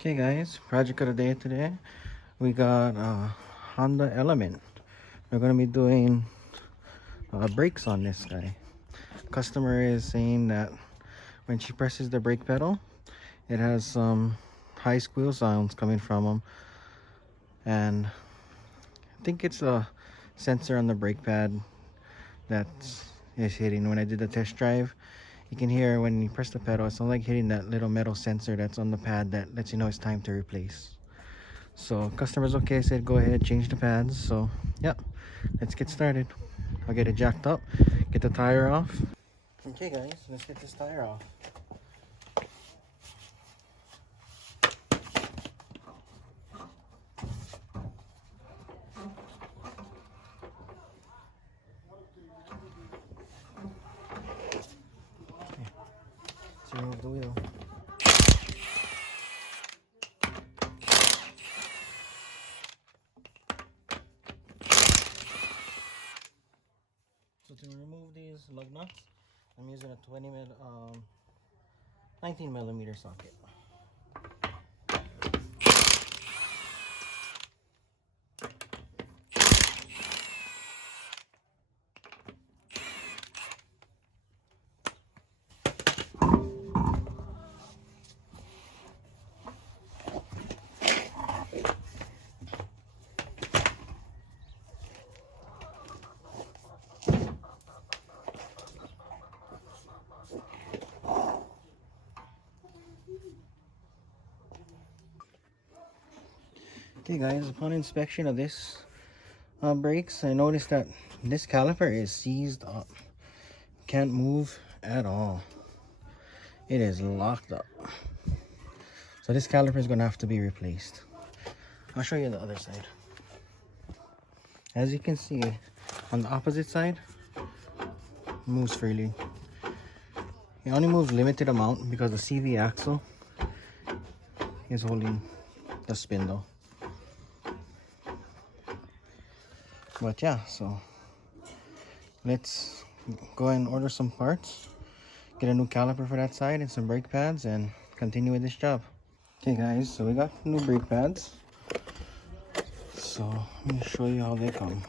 Okay guys, project of the day today. We got a Honda Element. We're going to be doing brakes on this guy. Customer is saying that when she presses the brake pedal, it has some high squeal sounds coming from them. And I think it's a sensor on the brake pad that is hitting. When I did the test drive, you can hear when you press the pedal, it's not like hitting that little metal sensor that's on the pad that lets you know it's time to replace. So customer's okay, said go ahead, change the pads. So yeah, let's get started. I'll get it jacked up, get the tire off. Okay guys, let's get this tire off. Okay. Let's remove the wheel. So to remove these lug nuts, I'm using a 19 millimeter socket. Okay guys, upon inspection of this brakes, I noticed that this caliper is seized up. Can't move at all. It is locked up. So this caliper is going to have to be replaced. I'll show you the other side. As you can see, on the opposite side, it moves freely. It only moves limited amount because the CV axle is holding the spindle. But yeah, so let's go and order some parts, get a new caliper for that side and some brake pads, and continue with this job. Okay guys, so we got new brake pads. So let me show you how they come.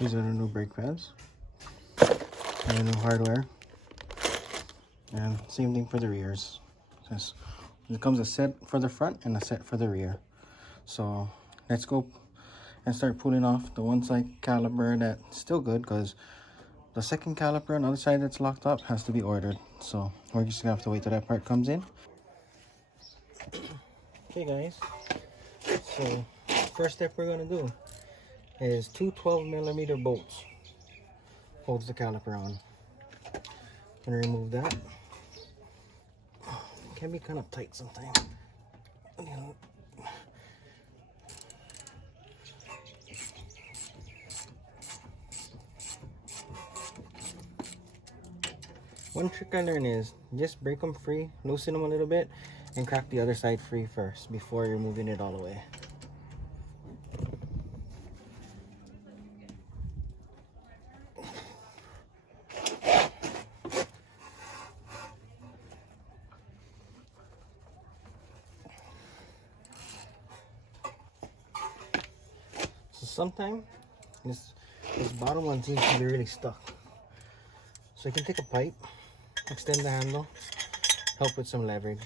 These are the new brake pads and the new hardware, and same thing for the rears. It comes a set for the front and a set for the rear. So let's go and start pulling off the one side caliper that's still good, because the second caliper on the other side that's locked up has to be ordered. So we're just gonna have to wait till that part comes in. Okay guys, so first step we're gonna do is two 12 millimeter bolts. Holds the caliper on. Gonna remove that. Can be kind of tight sometimes. One trick I learned is just break them free, loosen them a little bit, and crack the other side free first before you're moving it all the way. So sometimes this bottom one seems to be really stuck. So you can take a pipe, extend the handle, help with some leverage.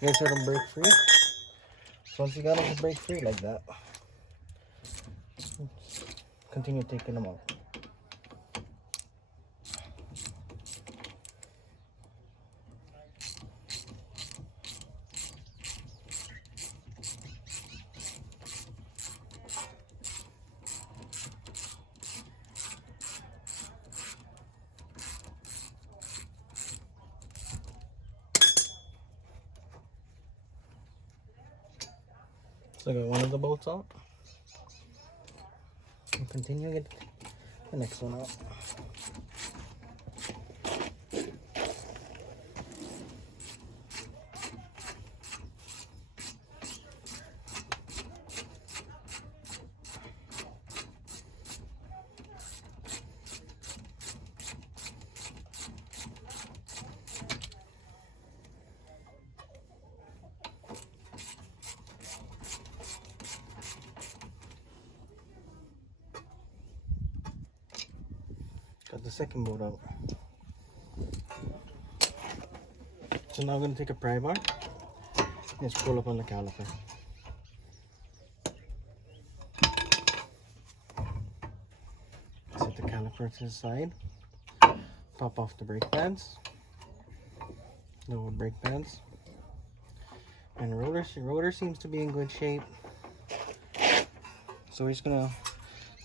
You guys heard them break free. So once you got the brake free like that, continue taking them out. So I got one of the bolts out. And continue to get the next one out. Got the second bolt out. So now I'm going to take a pry bar and just pull up on the caliper. Set the caliper to the side. Pop off the brake pads. The old brake pads. And the rotor seems to be in good shape. So we're just going to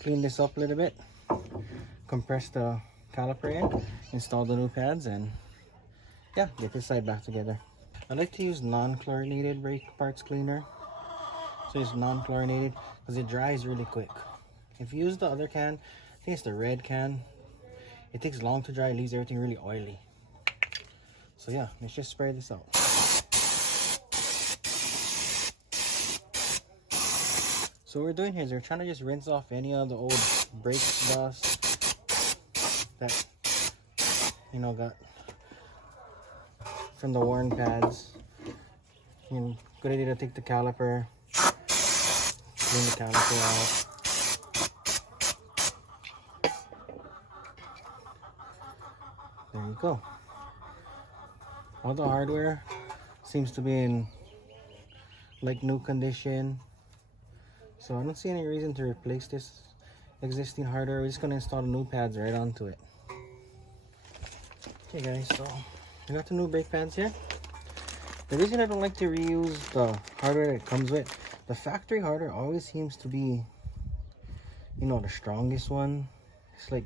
clean this up a little bit. Compress the caliper in, install the new pads, and yeah, get this side back together. I like to use non-chlorinated brake parts cleaner. So it's non-chlorinated because it dries really quick. If you use the other can, I think it's the red can, it takes long to dry, it leaves everything really oily. So yeah, let's just spray this out. So what we're doing here is we're trying to just rinse off any of the old brake dust that, you know, got from the worn pads. Good idea to take the caliper, clean the caliper out. There you go. All the hardware seems to be in like new condition. So I don't see any reason to replace this existing hardware. We're just gonna install the new pads right onto it. Okay guys, so I got the new brake pads here. The reason I don't like to reuse the hardware that it comes with, the factory hardware always seems to be, you know, the strongest one. It's like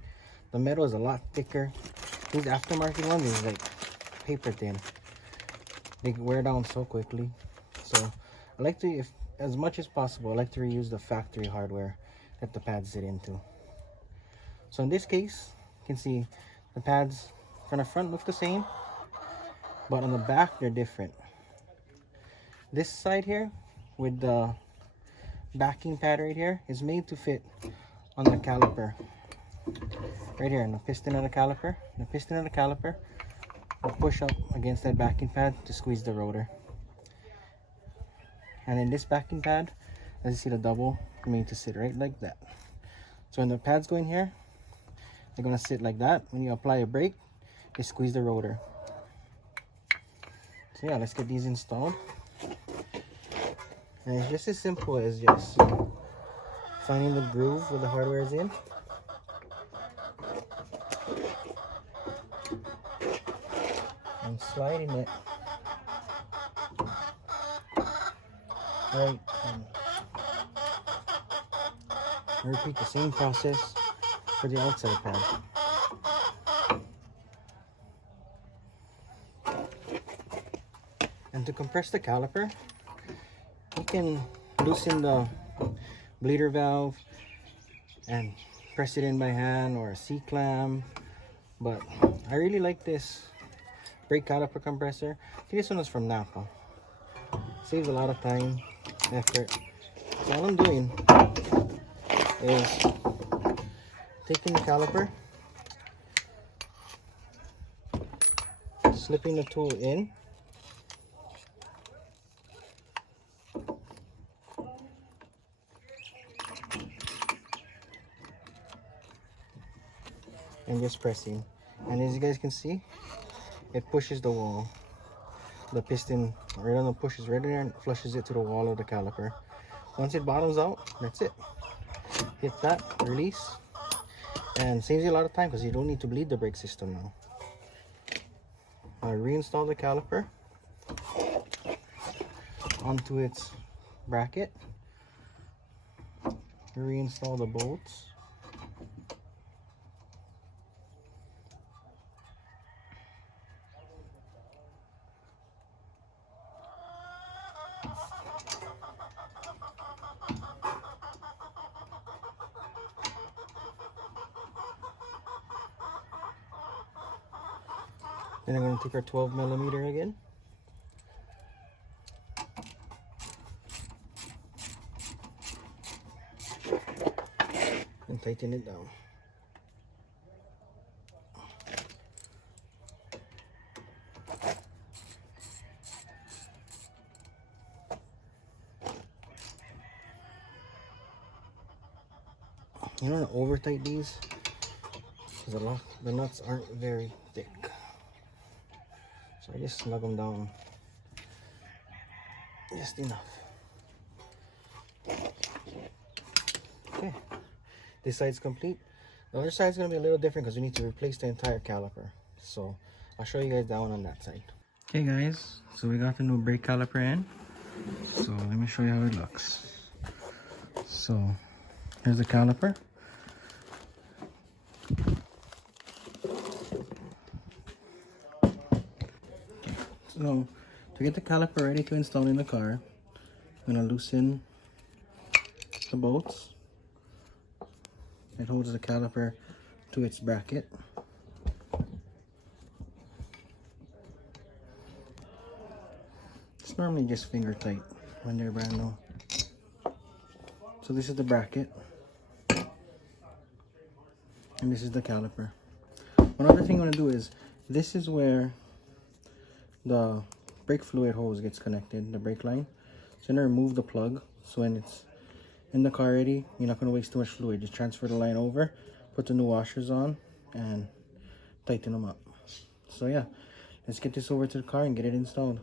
the metal is a lot thicker. These aftermarket ones is like paper thin. They wear down so quickly. So I like to, if as much as possible, I like to reuse the factory hardware that the pads sit into. So in this case, you can see the pads from the front look the same, but on the back they're different. This side here with the backing pad right here is made to fit on the caliper right here, in the piston of the caliper. The piston of the caliper will push up against that backing pad to squeeze the rotor. And in this backing pad, as you see, the double made to sit right like that. So when the pads go in here, they're gonna sit like that. When you apply a brake, you squeeze the rotor. So yeah, let's get these installed. And it's just as simple as just finding the groove where the hardware is in. And sliding it right in. Repeat the same process for the outside pad. And to compress the caliper, you can loosen the bleeder valve and press it in by hand or a C-clamp. But I really like this brake caliper compressor. I think this one is from Napa. Saves a lot of time, effort. So all I'm doing is taking the caliper, slipping the tool in, and just pressing. And as you guys can see, it pushes the the piston right on the push is right there and flushes it to the wall of the caliper. Once it bottoms out, that's it. Hit that, release, and saves you a lot of time because you don't need to bleed the brake system now. I reinstall the caliper onto its bracket, reinstall the bolts. Then I'm going to take our 12mm again. And tighten it down. You don't want to over tight these because the nuts aren't very thick. So I just snug them down just enough. Okay, this side's complete. The other side's gonna be a little different because we need to replace the entire caliper. So I'll show you guys down on that side. Okay guys, so we got the new brake caliper in. So let me show you how it looks. So here's the caliper. So to get the caliper ready to install in the car, I'm gonna loosen the bolts. It holds the caliper to its bracket. It's normally just finger tight when they're brand new. So this is the bracket, and this is the caliper. One other thing I'm gonna do is, this is where the brake fluid hose gets connected, the brake line. So I'm gonna remove the plug, so when it's in the car ready, you're not gonna waste too much fluid. Just transfer the line over, put the new washers on, and tighten them up. So yeah, let's get this over to the car and get it installed.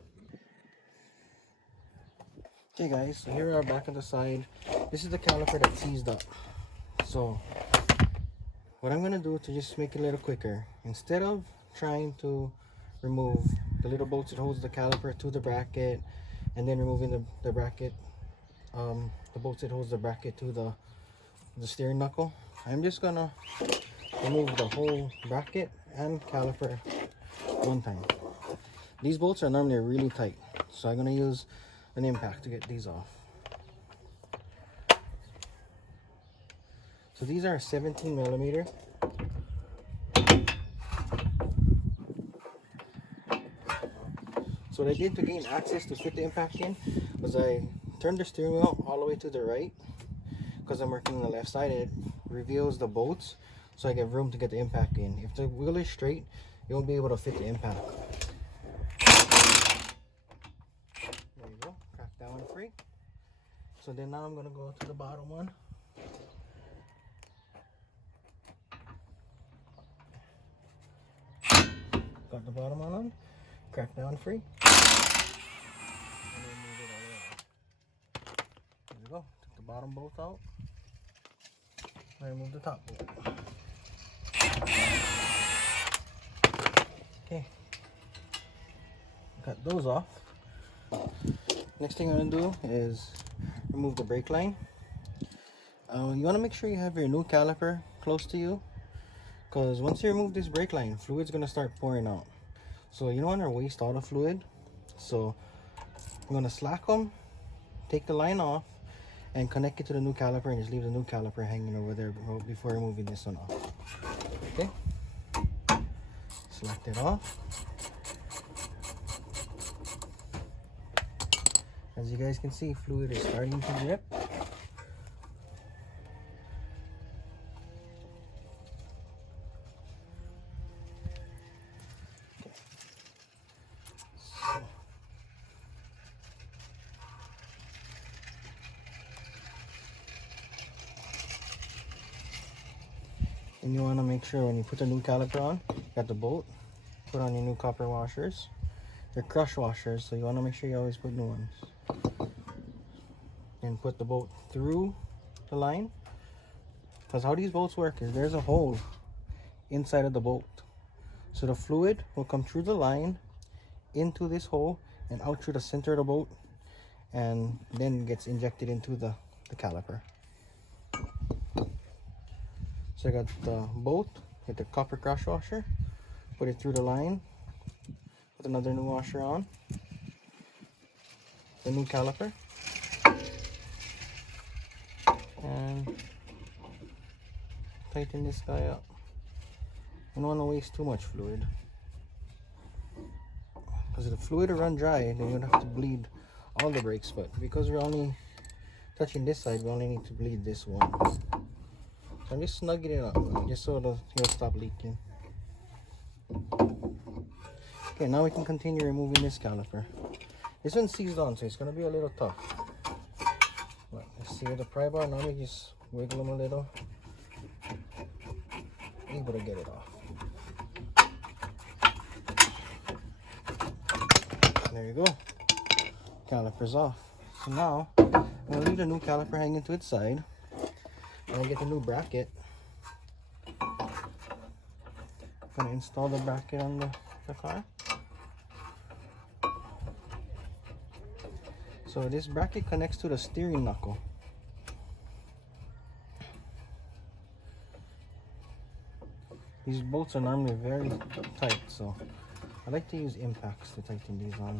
Okay guys, so here we are back on the side. This is the caliper that seized up. So what I'm gonna do to just make it a little quicker, instead of trying to remove the little bolts that holds the caliper to the bracket and then removing the bracket, the bolts that holds the bracket to the steering knuckle, I'm just gonna remove the whole bracket and caliper one time. These bolts are normally really tight, so I'm gonna use an impact to get these off. So these are 17mm. So what I did to gain access to fit the impact in was I turned the steering wheel all the way to the right because I'm working on the left side, and it reveals the bolts so I get room to get the impact in. If the wheel is straight, you won't be able to fit the impact. There you go, crack that one free. So then now I'm going to go to the bottom one. Got the bottom one on, crack that one free. And then move it all the way out. There we go, took the bottom bolt out. I remove the top bolt. Okay, got those off. Next thing I'm gonna do is remove the brake line. You want to make sure you have your new caliper close to you, because once you remove this brake line, fluid's gonna start pouring out. So you don't want to waste all the fluid. So I'm gonna slack them, take the line off, and connect it to the new caliper, and just leave the new caliper hanging over there before removing this one off. Okay, slack it off. As you guys can see, fluid is starting to drip. And you want to make sure when you put the new caliper on, you got the bolt, put on your new copper washers, they're crush washers, so you want to make sure you always put new ones. And put the bolt through the line. Because how these bolts work is there's a hole inside of the bolt. So the fluid will come through the line into this hole and out through the center of the bolt, and then gets injected into the caliper. So I got the bolt with the copper crush washer, put it through the line, put another new washer on, the new caliper, and tighten this guy up. You don't want to waste too much fluid, because if the fluid will run dry, then you'd have to bleed all the brakes. But because we're only touching this side, we only need to bleed this one. So I'm just snugging it up, just so it'll stop leaking. Okay, now we can continue removing this caliper. This one's seized on, so it's going to be a little tough. But let's see with the pry bar. Now we just wiggle them a little. Able to get it off. There you go. Caliper's off. So now I'm going to leave the new caliper hanging to its side. And I get the new bracket. I'm going to install the bracket on the car. So this bracket connects to the steering knuckle. These bolts are normally very tight, so I like to use impacts to tighten these on.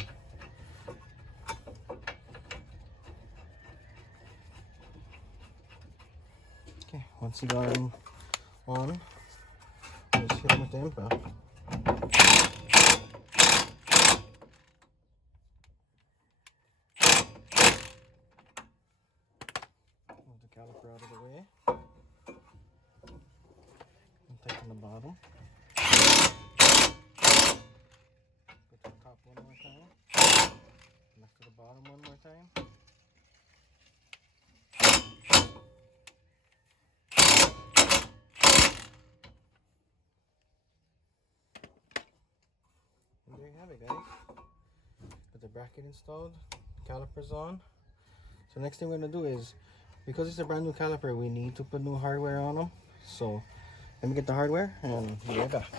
Okay, once you got them on, just hit them with the impact. Move the caliper out of the way. And tighten the bottom. Go to the top one more time. Left to the bottom one more time. And there you have it, guys. Got the bracket installed, calipers on. So next thing we're going to do is, because it's a brand new caliper, we need to put new hardware on them. So let me get the hardware and be right back.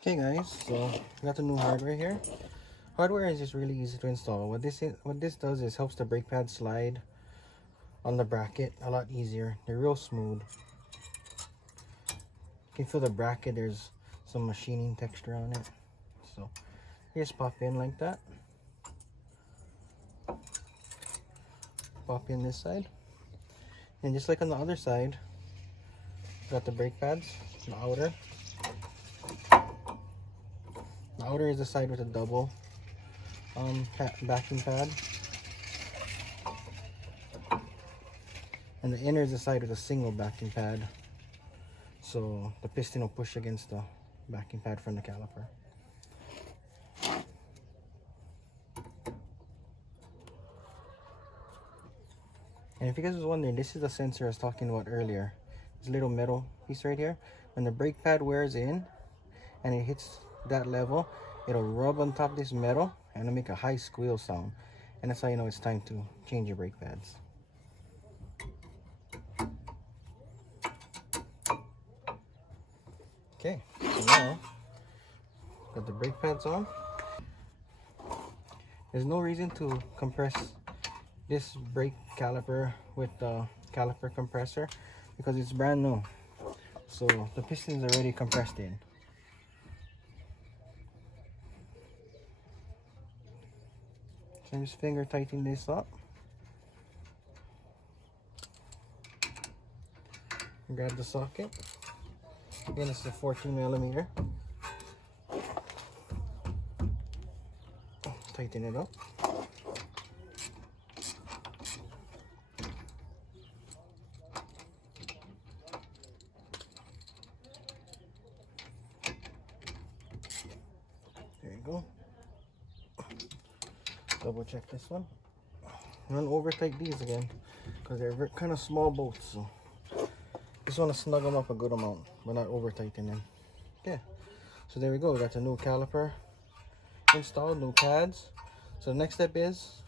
Okay guys, so we got the new hardware here. Hardware is just really easy to install. What this does is helps the brake pad slide on the bracket a lot easier. They're real smooth. You can feel the bracket, there's some machining texture on it. So you just pop in like that. Pop in this side. And just like on the other side, got the brake pads, the outer. The outer is the side with a double backing pad. And the inner is the side with a single backing pad. So the piston will push against the backing pad from the caliper. And if you guys was wondering, this is the sensor I was talking about earlier. This little metal piece right here. When the brake pad wears in and it hits that level, it'll rub on top of this metal and it'll make a high squeal sound. And that's how you know it's time to change your brake pads. Okay, so now got the brake pads on. There's no reason to compress this brake caliper with the caliper compressor because it's brand new. So the piston is already compressed in. So I'm just finger tightening this up. Grab the socket. Again, it's a 14mm. Tighten it up. There you go. Double check this one. I'm gonna over tight these again because they're kind of small bolts. So just want to snug them up a good amount, but not over tighten them. Okay, so there we go. We got the new caliper installed, new pads. So the next step is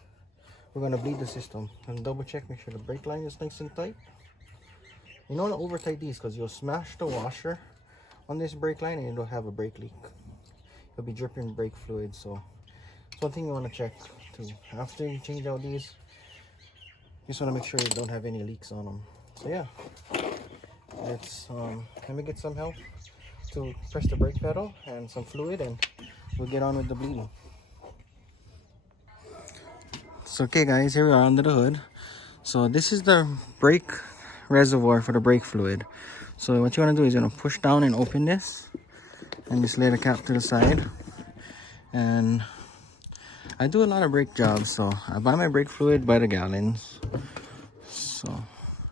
we're gonna bleed the system and double check, make sure the brake line is nice and tight. You don't want to over tight these because you'll smash the washer on this brake line and you'll have a brake leak. You'll be dripping brake fluid, so it's one thing you want to check too. After you change out these, you just want to make sure you don't have any leaks on them. So yeah, let's let me get some help to press the brake pedal and some fluid, and we'll get on with the bleeding. So okay guys, here we are under the hood. So this is the brake reservoir for the brake fluid. So what you want to do is you're going to push down and open this and just lay the cap to the side. And I do a lot of brake jobs, so I buy my brake fluid by the gallons. So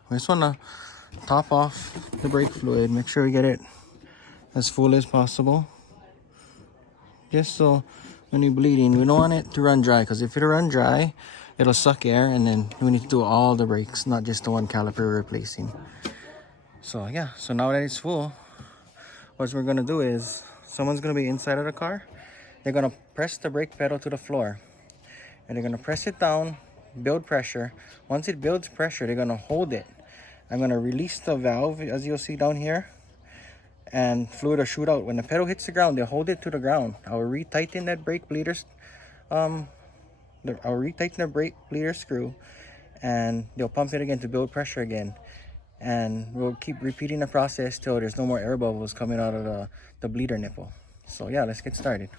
we just want to top off the brake fluid, make sure we get it as full as possible, just so when you're bleeding we don't want it to run dry, because if it run dry it'll suck air and then we need to do all the brakes, not just the one caliper we're replacing. So yeah, so now that it's full, what we're gonna do is someone's gonna be inside of the car. They're gonna press the brake pedal to the floor and they're gonna press it down, build pressure. Once it builds pressure, they're gonna hold it. I'm gonna release the valve, as you'll see down here, and fluid will shoot out. When the pedal hits the ground, they'll hold it to the ground. I'll retighten that brake bleeder, I'll retighten the brake bleeder screw, and they'll pump it again to build pressure again. And we'll keep repeating the process till there's no more air bubbles coming out of the bleeder nipple. So yeah, let's get started.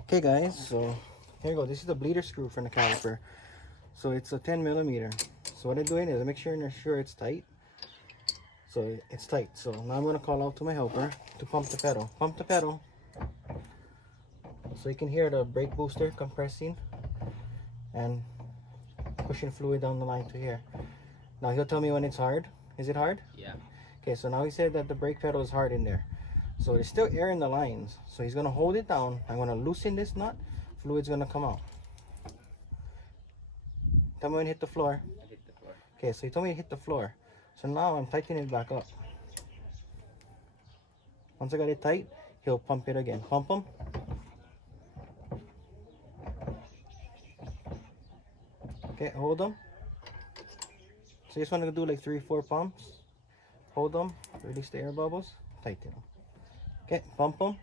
Okay guys, so here you go. This is the bleeder screw from the caliper. So it's a 10 millimeter. So what I'm doing is I make sure it's tight. So it's tight. So now I'm going to call out to my helper to pump the pedal. Pump the pedal. So you can hear the brake booster compressing and pushing fluid down the line to here. Now he'll tell me when it's hard. Is it hard? Yeah. Okay, so now he said that the brake pedal is hard in there. So there's still air in the lines. So he's going to hold it down. I'm going to loosen this nut. Fluid's going to come out. Tell me when you hit the floor. I hit the floor. Okay, so he told me to hit the floor. So now I'm tightening it back up. Once I got it tight, he'll pump it again. Pump him. Okay, hold them. So you just want to do like 3-4 pumps. Hold them, release the air bubbles, tighten them. Okay, pump them.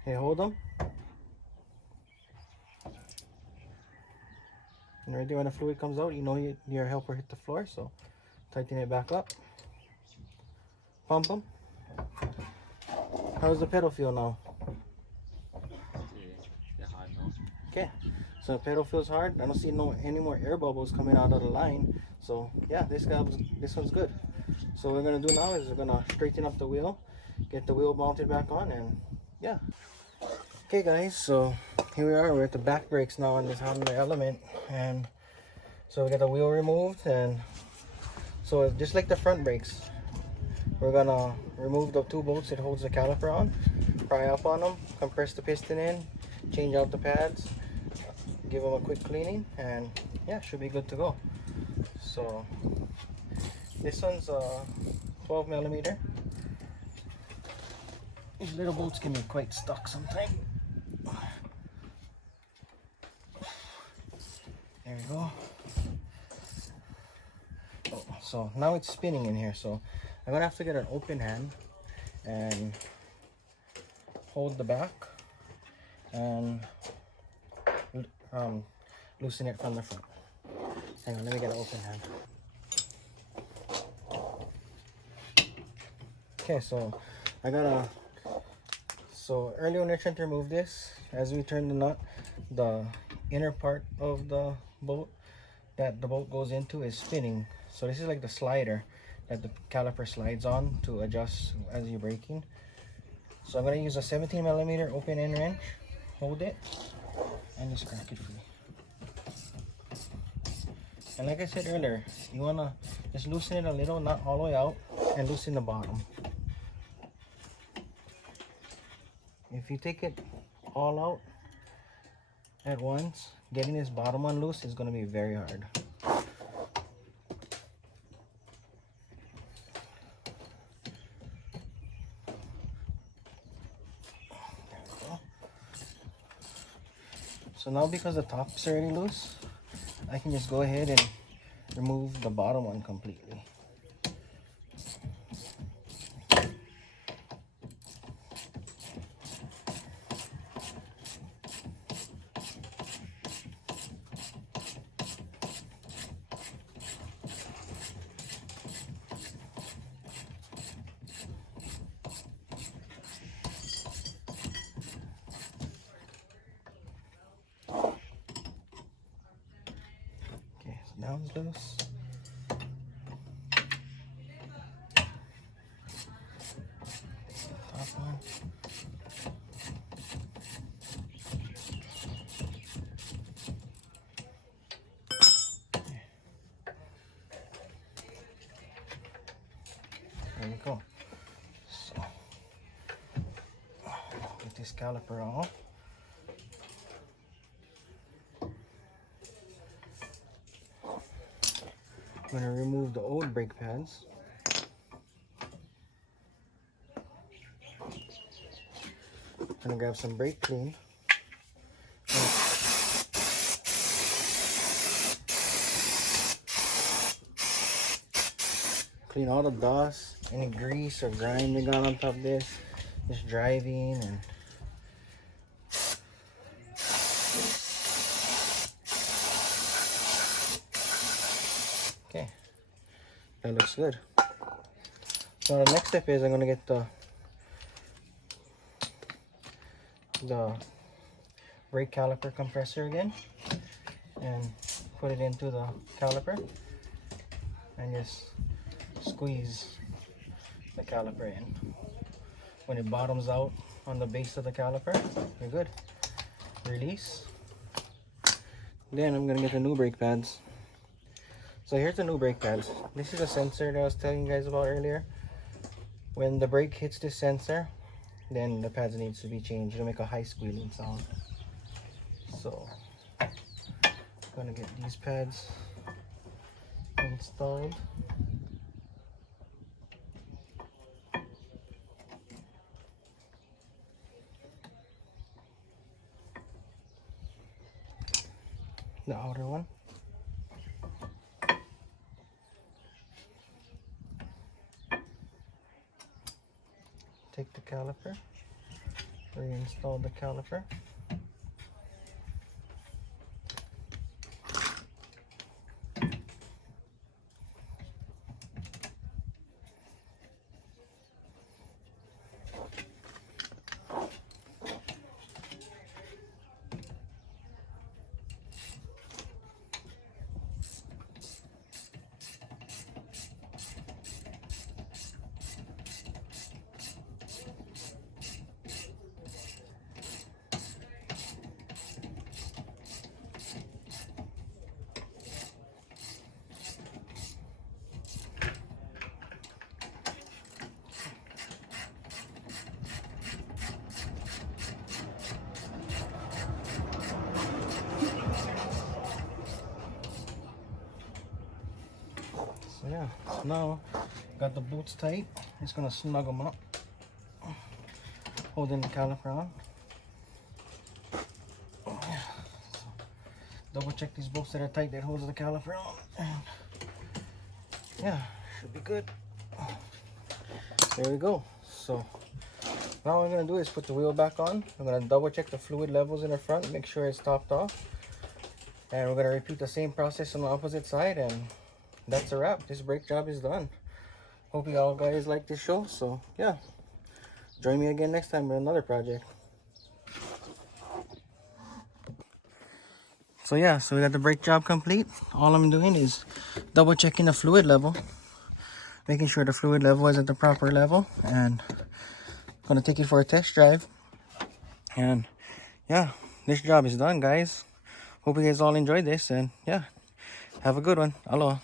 Okay, hold them. And right there when the fluid comes out, you know your helper hit the floor, so tighten it back up. Pump them. How does the pedal feel now? Okay, so the pedal feels hard. I don't see any more air bubbles coming out of the line. So yeah, this one's good. So what we're gonna do now is we're gonna straighten up the wheel, get the wheel mounted back on, and yeah. Okay guys, so here we are. We're at the back brakes now on this Honda Element, and so we got the wheel removed, and so just like the front brakes, we're gonna remove the 2 bolts that holds the caliper on, pry up on them, compress the piston in, change out the pads, give them a quick cleaning, and yeah, should be good to go. So this one's 12 millimeter. These little bolts can be quite stuck sometimes. There we go. Oh, so now it's spinning in here, so I'm gonna have to get an open hand and hold the back and loosen it from the front. Hang on, let me get an open hand. Okay, so I got so earlier when you're trying to remove this, as we turn the nut, the inner part of the bolt that the bolt goes into is spinning. So this is like the slider that the caliper slides on to adjust as you're braking. So I'm going to use a 17 millimeter open end wrench, hold it, and just crack it free. And like I said earlier, you want to just loosen it a little, not all the way out, and loosen the bottom. If you take it all out at once, getting this bottom one loose is going to be very hard. So now because the top's already loose, I can just go ahead and remove the bottom one completely. Okay, so now it's loose. Top one. There we go. So, get this caliper off. I'm going to remove the old brake pads. I'm going to grab some brake clean. Clean all the dust, any grease or grime they got on top of this. Just driving and okay, that looks good. So the next step is I'm gonna get the brake caliper compressor again and put it into the caliper and just squeeze the caliper in. When it bottoms out on the base of the caliper, you're good. Release. Then I'm gonna get the new brake pads. So here's the new brake pads. This is a sensor that I was telling you guys about earlier. When the brake hits this sensor, then the pads needs to be changed. It'll make a high squealing sound. So I'm gonna get these pads installed. The outer one. Take the caliper, reinstall the caliper. So yeah, so now got the boots tight. Just gonna snug them up, holding the caliper on. Oh, yeah. So, double check these bolts that are tight that holds the caliper on, and yeah, should be good. There we go. So now what I'm gonna do is put the wheel back on. I'm gonna double check the fluid levels in the front, make sure it's topped off, and we're gonna repeat the same process on the opposite side, and that's a wrap. This brake job is done. Hope you all guys like this show. So yeah, join me again next time with another project. So yeah, so we got the brake job complete. All I'm doing is double checking the fluid level, making sure the fluid level is at the proper level, and gonna take it for a test drive. And yeah, this job is done, guys. Hope you guys all enjoyed this, and yeah, have a good one. Aloha.